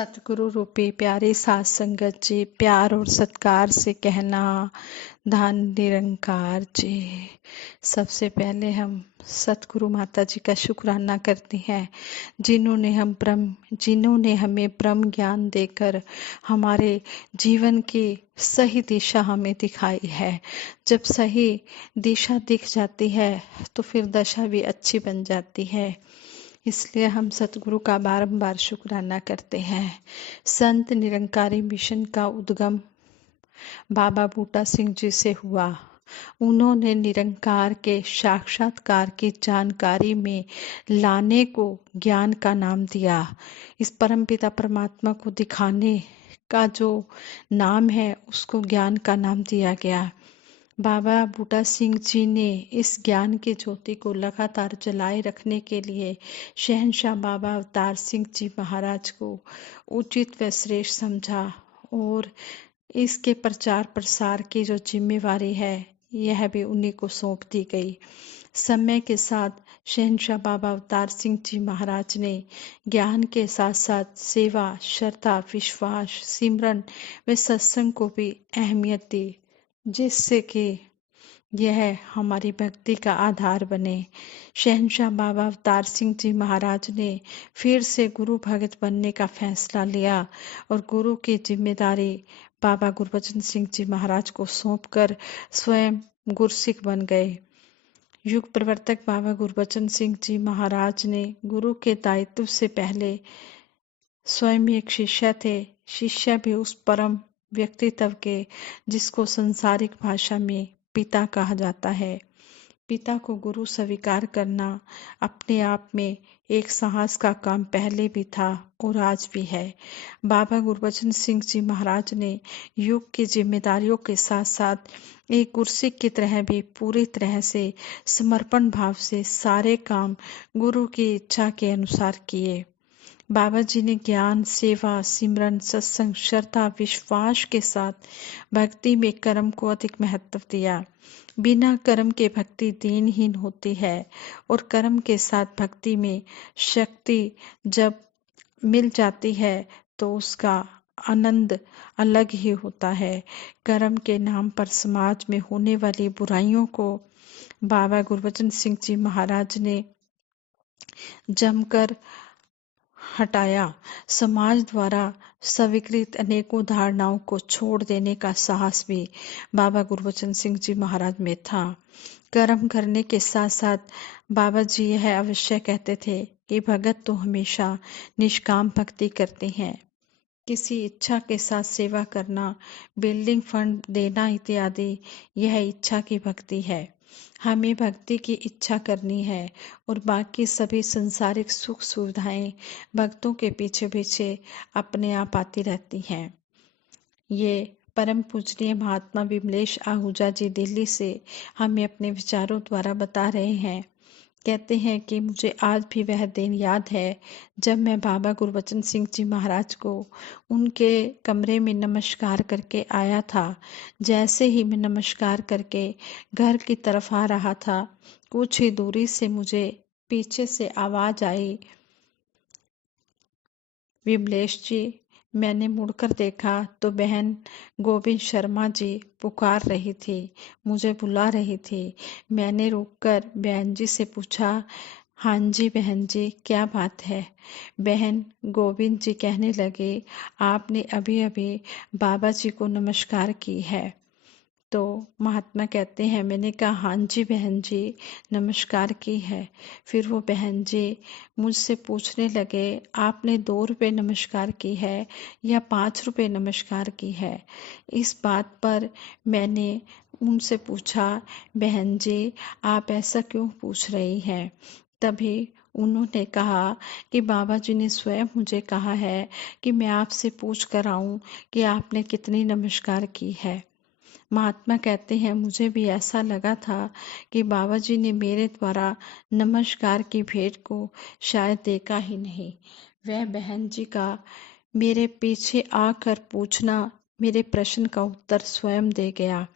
सतगुरु रूपी प्यारी सात संगत जी, प्यार और सत्कार से कहना धन निरंकार जी। सबसे पहले हम सतगुरु माता जी का शुक्राना करते हैं, जिन्होंने हमें ब्रह्म ज्ञान देकर हमारे जीवन की सही दिशा हमें दिखाई है। जब सही दिशा दिख जाती है तो फिर दशा भी अच्छी बन जाती है। इसलिए हम सतगुरु का बारंबार शुक्राना करते हैं। संत निरंकारी मिशन का उद्गम बाबा बूटा सिंह जी से हुआ। उन्होंने निरंकार के साक्षात्कार की जानकारी में लाने को ज्ञान का नाम दिया। इस परमपिता परमात्मा को दिखाने का जो नाम है उसको ज्ञान का नाम दिया गया। बाबा बूटा सिंह जी ने इस ज्ञान की ज्योति को लगातार जलाए रखने के लिए शहंशाह बाबा अवतार सिंह जी महाराज को उचित व श्रेष्ठ समझा और इसके प्रचार प्रसार की जो जिम्मेवारी है यह भी उन्हीं को सौंप दी गई। समय के साथ शहंशाह बाबा अवतार सिंह जी महाराज ने ज्ञान के साथ साथ सेवा, श्रद्धा, विश्वास, सिमरन व सत्संग को भी अहमियत दी, जिससे कि यह हमारी भक्ति का आधार बने। शहंशाह बाबा अवतार सिंह जी महाराज ने फिर से गुरु भगत बनने का फैसला लिया और गुरु की जिम्मेदारी बाबा गुरबचन सिंह जी महाराज को सौंपकर स्वयं गुरसिख बन गए। युग प्रवर्तक बाबा गुरबचन सिंह जी महाराज ने गुरु के दायित्व से पहले स्वयं एक शिष्य थे। शिष्य भी उस परम व्यक्तित्व के जिसको संसारिक भाषा में पिता कहा जाता है। पिता को गुरु स्वीकार करना अपने आप में एक साहस का काम पहले भी था और आज भी है। बाबा गुरबचन सिंह जी महाराज ने युग की जिम्मेदारियों के साथ साथ एक गुरसिख की तरह भी पूरी तरह से समर्पण भाव से सारे काम गुरु की इच्छा के अनुसार किए। बाबा जी ने ज्ञान, सेवा, सिमरन, सत्संग, श्रद्धा, विश्वास के साथ भक्ति में कर्म को अधिक महत्व दिया। बिना कर्म के भक्ति दीनहीन होती है और कर्म के साथ भक्ति में शक्ति जब मिल जाती है तो उसका आनंद अलग ही होता है। कर्म के नाम पर समाज में होने वाली बुराइयों को बाबा गुरबचन सिंह जी महाराज ने जमकर हटाया। समाज द्वारा स्वीकृत अनेकों धारणाओं को छोड़ देने का साहस भी बाबा गुरबचन सिंह जी महाराज में था। कर्म करने के साथ साथ बाबा जी यह अवश्य कहते थे कि भगत तो हमेशा निष्काम भक्ति करते हैं। किसी इच्छा के साथ सेवा करना, बिल्डिंग फंड देना इत्यादि यह इच्छा की भक्ति है। हमें भक्ति की इच्छा करनी है और बाकी सभी संसारिक सुख सुविधाएं भक्तों के पीछे पीछे अपने आप आती रहती हैं। ये परम पूजनीय महात्मा विमलेश आहूजा जी दिल्ली से हमें अपने विचारों द्वारा बता रहे हैं। कहते हैं कि मुझे आज भी वह दिन याद है जब मैं बाबा गुरबचन सिंह जी महाराज को उनके कमरे में नमस्कार करके आया था। जैसे ही मैं नमस्कार करके घर की तरफ आ रहा था, कुछ ही दूरी से मुझे पीछे से आवाज आई, विमलेश जी। मैंने मुड़कर देखा तो बहन गोविंद शर्मा जी पुकार रही थी, मुझे बुला रही थी। मैंने रुककर बहन जी से पूछा, हाँ जी बहन जी, क्या बात है? बहन गोविंद जी कहने लगे, आपने अभी अभी बाबा जी को नमस्कार की है। तो महात्मा कहते हैं, मैंने कहा हाँ जी बहन जी, नमस्कार की है। फिर वो बहन जी मुझसे पूछने लगे, आपने 2 रुपये नमस्कार की है या 5 रुपये नमस्कार की है? इस बात पर मैंने उनसे पूछा, बहन जी आप ऐसा क्यों पूछ रही हैं? तभी उन्होंने कहा कि बाबा जी ने स्वयं मुझे कहा है कि मैं आपसे पूछ कर आऊं कि आपने कितनी नमस्कार की है। महात्मा कहते हैं, मुझे भी ऐसा लगा था कि बाबा जी ने मेरे द्वारा नमस्कार की भेंट को शायद देखा ही नहीं। वह बहन जी का मेरे पीछे आकर पूछना मेरे प्रश्न का उत्तर स्वयं दे गया।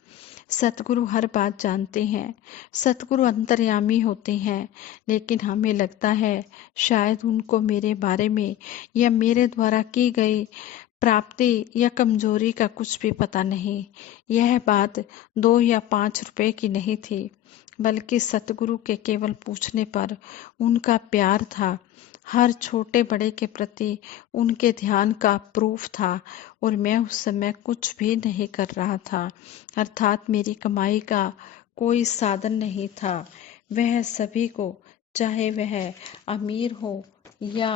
सतगुरु हर बात जानते हैं, सतगुरु अंतर्यामी होते हैं, लेकिन हमें लगता है शायद उनको मेरे बारे में या मेरे द्वारा की गई प्राप्ति या कमजोरी का कुछ भी पता नहीं। यह बात 2 या 5 रुपए की नहीं थी, बल्कि सतगुरु के केवल पूछने पर उनका प्यार था। हर छोटे बड़े के प्रति उनके ध्यान का प्रूफ था, और मैं उस समय कुछ भी नहीं कर रहा था, अर्थात मेरी कमाई का कोई साधन नहीं था। वह सभी को, चाहे वह अमीर हो या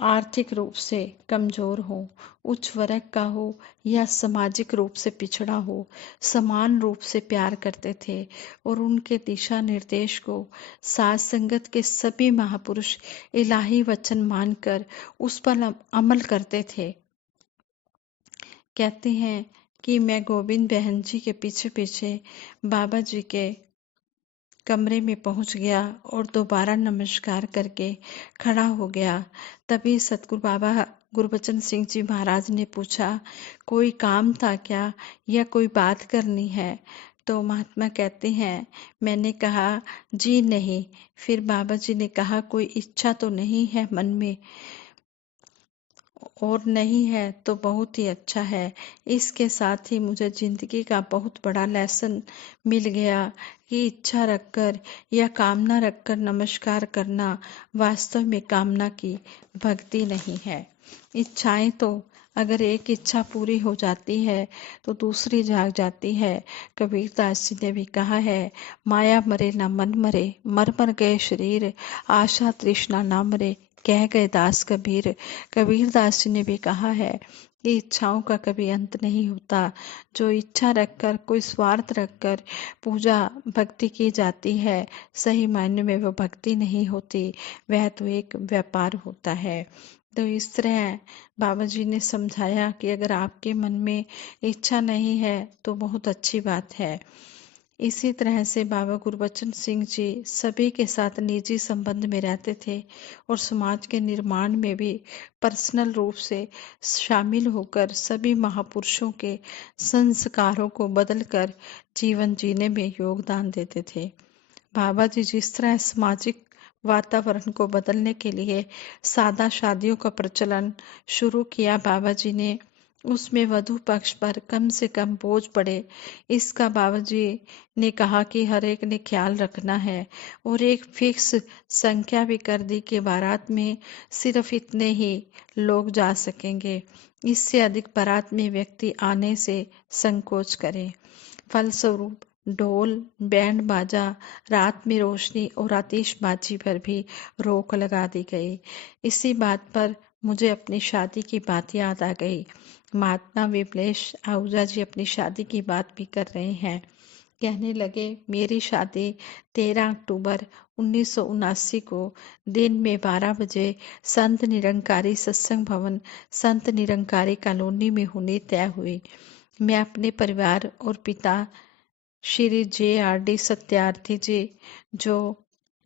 आर्थिक रूप से कमजोर हो, उच्च वर्ग का हो या सामाजिक रूप से पिछड़ा हो, समान रूप से प्यार करते थे, और उनके दिशा निर्देश को साथ संगत के सभी महापुरुष इलाही वचन मानकर उस पर अमल करते थे। कहते हैं कि मैं गोविंद बहन जी के पीछे पीछे बाबा जी के कमरे में पहुंच गया और दोबारा नमस्कार करके खड़ा हो गया। तभी सतगुरु बाबा गुरबचन सिंह जी महाराज ने पूछा, कोई काम था क्या या कोई बात करनी है? तो महात्मा कहते हैं, मैंने कहा जी नहीं। फिर बाबा जी ने कहा, कोई इच्छा तो नहीं है मन में? और नहीं है तो बहुत ही अच्छा है। इसके साथ ही मुझे जिंदगी का बहुत बड़ा लेसन मिल गया कि इच्छा रखकर या कामना रखकर नमस्कार करना वास्तव में कामना की भक्ति नहीं है। इच्छाएं तो अगर एक इच्छा पूरी हो जाती है तो दूसरी जाग जाती है। कबीरदास जी ने भी कहा है, माया मरे ना मन मरे, मर मर गए शरीर, आशा तृष्णा ना मरे, कह गए दास कबीर। कबीरदास जी ने भी कहा है कि इच्छाओं का कभी अंत नहीं होता। जो इच्छा रखकर, कोई स्वार्थ रखकर पूजा भक्ति की जाती है, सही मायने में वो भक्ति नहीं होती, वह तो एक व्यापार होता है। तो इस तरह बाबा जी ने समझाया कि अगर आपके मन में इच्छा नहीं है तो बहुत अच्छी बात है। इसी तरह से बाबा गुरबचन सिंह जी सभी के साथ निजी संबंध में रहते थे और समाज के निर्माण में भी पर्सनल रूप से शामिल होकर सभी महापुरुषों के संस्कारों को बदलकर जीवन जीने में योगदान देते थे। बाबा जी जिस तरह सामाजिक वातावरण को बदलने के लिए सादा शादियों का प्रचलन शुरू किया बाबा जी ने, उसमें वधु पक्ष पर कम से कम बोझ पड़े, इसका बाबा जी ने कहा कि हर एक ने ख्याल रखना है, और एक फिक्स संख्या भी कर दी कि बारात में सिर्फ इतने ही लोग जा सकेंगे, इससे अधिक बारात में व्यक्ति आने से संकोच करे। फलस्वरूप ढोल, बैंड बाजा, रात में रोशनी और आतिशबाजी पर भी रोक लगा दी गई। इसी बात पर मुझे अपनी शादी की बात याद आ गई। महात्मा विमलेश आहूजा जी अपनी शादी की बात भी कर रहे हैं। कहने लगे, मेरी शादी 13 अक्टूबर 1979 को दिन में 12 बजे संत निरंकारी सत्संग भवन, संत निरंकारी कॉलोनी में होनी तय हुई। मैं अपने परिवार और पिता श्री JRD सत्यार्थी जी, जो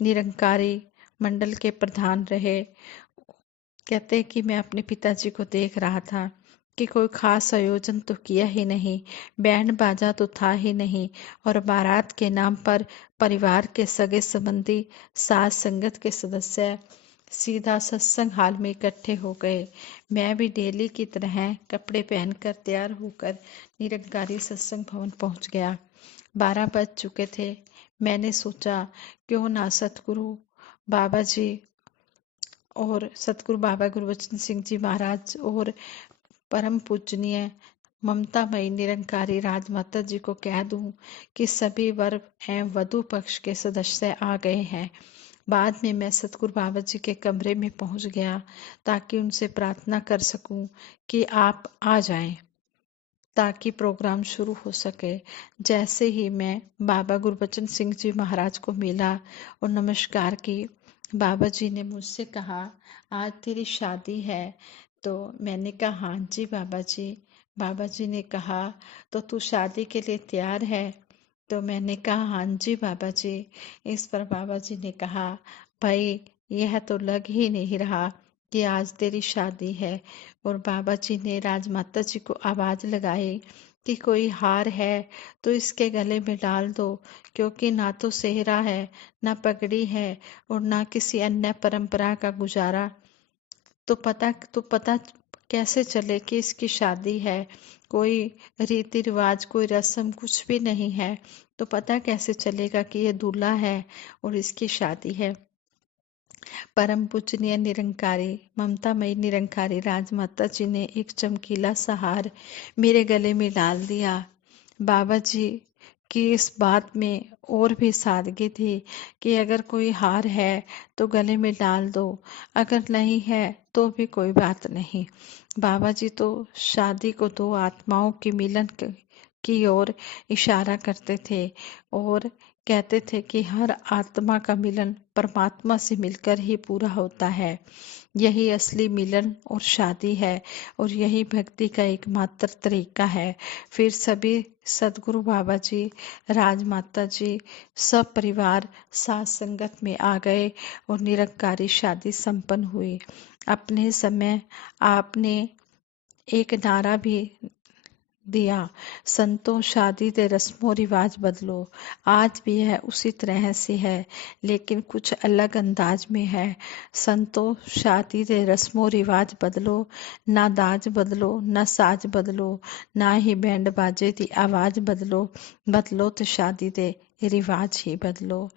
निरंकारी मंडल के प्रधान रहे, कहते कि मैं अपने पिताजी को देख रहा था कि कोई खास आयोजन तो किया ही नहीं, बैंड बाजा तो था ही नहीं, और बारात के नाम पर परिवार के सगे संबंधी, साथ संगत के सदस्य सीधा सत्संग हाल में इकट्ठे हो गए। मैं भी डेली की तरह कपड़े पहनकर तैयार होकर निरंकारी सत्संग भवन पहुंच गया। 12 बज चुके थे। मैंने सोचा क्यों ना सतगुरु बाबा जी और सतगुरु बाबा गुरबचन सिंह जी महाराज और परम पूजनीय ममतामयी निरंकारी राजमाता जी को कह दूं कि सभी वर्ग एवं वधु पक्ष के सदस्य आ गए हैं। बाद में मैं सतगुरु बाबा जी के कमरे में पहुंच गया ताकि उनसे प्रार्थना कर सकूं कि आप आ जाएं ताकि प्रोग्राम शुरू हो सके। जैसे ही मैं बाबा गुरबचन सिंह जी महाराज को मिला और नमस्कार की, बाबा जी ने मुझसे कहा, आज तेरी शादी है? तो मैंने कहा, हाँ जी बाबा जी। बाबा जी ने कहा, तो तू शादी के लिए तैयार है? तो मैंने कहा, हाँ जी बाबा जी। इस पर बाबा जी ने कहा, भाई यह तो लग ही नहीं रहा कि आज तेरी शादी है। और बाबा जी ने राजमाता जी को आवाज लगाई कि कोई हार है तो इसके गले में डाल दो, क्योंकि ना तो सेहरा है, ना पगड़ी है, और ना किसी अन्य परंपरा का गुजारा। तो पता कैसे चले कि इसकी शादी है? कोई रीति रिवाज, कोई रस्म कुछ भी नहीं है, तो पता कैसे चलेगा कि ये दूल्हा है और इसकी शादी है? परम पूजनीय निरंकारी, ममतामयी निरंकारी राजमाता जी ने एक चमकीला सा हार मेरे गले में डाल दिया। बाबा जी की इस बात में और भी सादगी थी कि अगर कोई हार है तो गले में डाल दो, अगर नहीं है तो भी कोई बात नहीं। बाबा जी तो शादी को दो आत्माओं के मिलन की ओर इशारा करते थे, और कहते थे कि हर आत्मा का मिलन परमात्मा से मिलकर ही पूरा होता है। यही असली मिलन और शादी है, और यही भक्ति का एकमात्र तरीका है। फिर सभी सदगुरु बाबा जी, राजमाता जी, सब परिवार साथ संगत में आ गए और निरंकारी शादी संपन्न हुई। अपने समय आपने एक नारा भी दिया, संतों शादी दे रस्मो रिवाज बदलो। आज भी यह उसी तरह से है, लेकिन कुछ अलग अंदाज में है। संतों शादी दे रस्मो रिवाज बदलो, ना दाज बदलो, ना साज बदलो, ना ही बैंड बाजे दी आवाज बदलो, बदलो तो शादी दे रिवाज ही बदलो।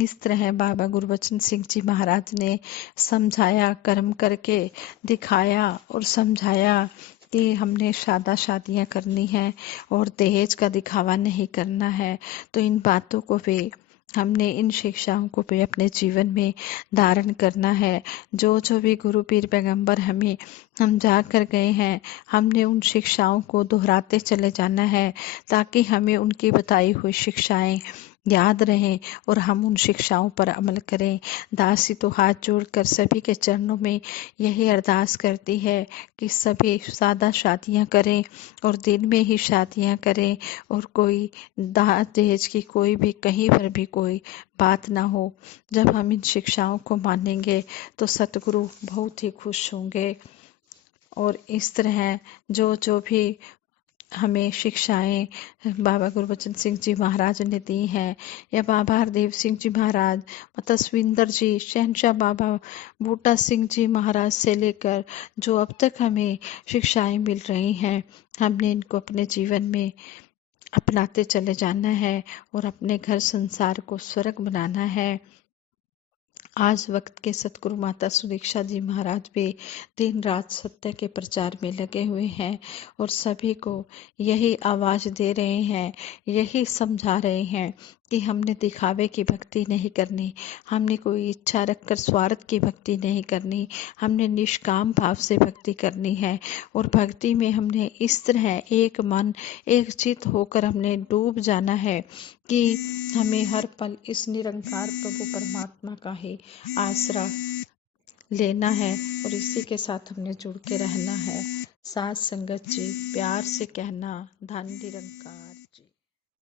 इस तरह बाबा गुरबचन सिंह जी महाराज ने समझाया, कर्म करके दिखाया और समझाया कि हमने शादियां करनी है और दहेज का दिखावा नहीं करना है। तो इन बातों को भी हमने, इन शिक्षाओं को भी अपने जीवन में धारण करना है। जो जो भी गुरु पीर पैगंबर हमें समझा कर गए हैं, हमने उन शिक्षाओं को दोहराते चले जाना है, ताकि हमें उनकी बताई हुई शिक्षाएं याद रहें और हम उन शिक्षाओं पर अमल करें। दासी तो हाथ जोड़कर सभी के चरणों में यही अरदास करती है कि सभी सादा शादियां करें और दिन में ही शादियां करें, और कोई दाज दहेज की कोई भी कहीं पर भी कोई बात ना हो। जब हम इन शिक्षाओं को मानेंगे तो सतगुरु बहुत ही खुश होंगे। और इस तरह जो जो भी हमें शिक्षाएं बाबा गुरबचन सिंह जी महाराज ने दी हैं, या बाबा हरदेव सिंह जी महाराज, माता सविंदर जी, शहनशाह बाबा बूटा सिंह जी महाराज से लेकर जो अब तक हमें शिक्षाएं मिल रही हैं, हमने इनको अपने जीवन में अपनाते चले जाना है और अपने घर संसार को स्वर्ग बनाना है। आज वक्त के सतगुरु माता सुदीक्षा जी महाराज भी दिन रात सत्य के प्रचार में लगे हुए हैं और सभी को यही आवाज दे रहे हैं, यही समझा रहे हैं कि हमने दिखावे की भक्ति नहीं करनी, हमने कोई इच्छा रखकर स्वार्थ की भक्ति नहीं करनी, हमने निष्काम भाव से भक्ति करनी है। और भक्ति में हमने इस तरह एक मन एक चित होकर हमने डूब जाना है कि हमें हर पल इस निरंकार प्रभु परमात्मा का ही आसरा लेना है और इसी के साथ हमने जुड़ के रहना है। साथ संगत जी, प्यार से कहना, धन निरंकार।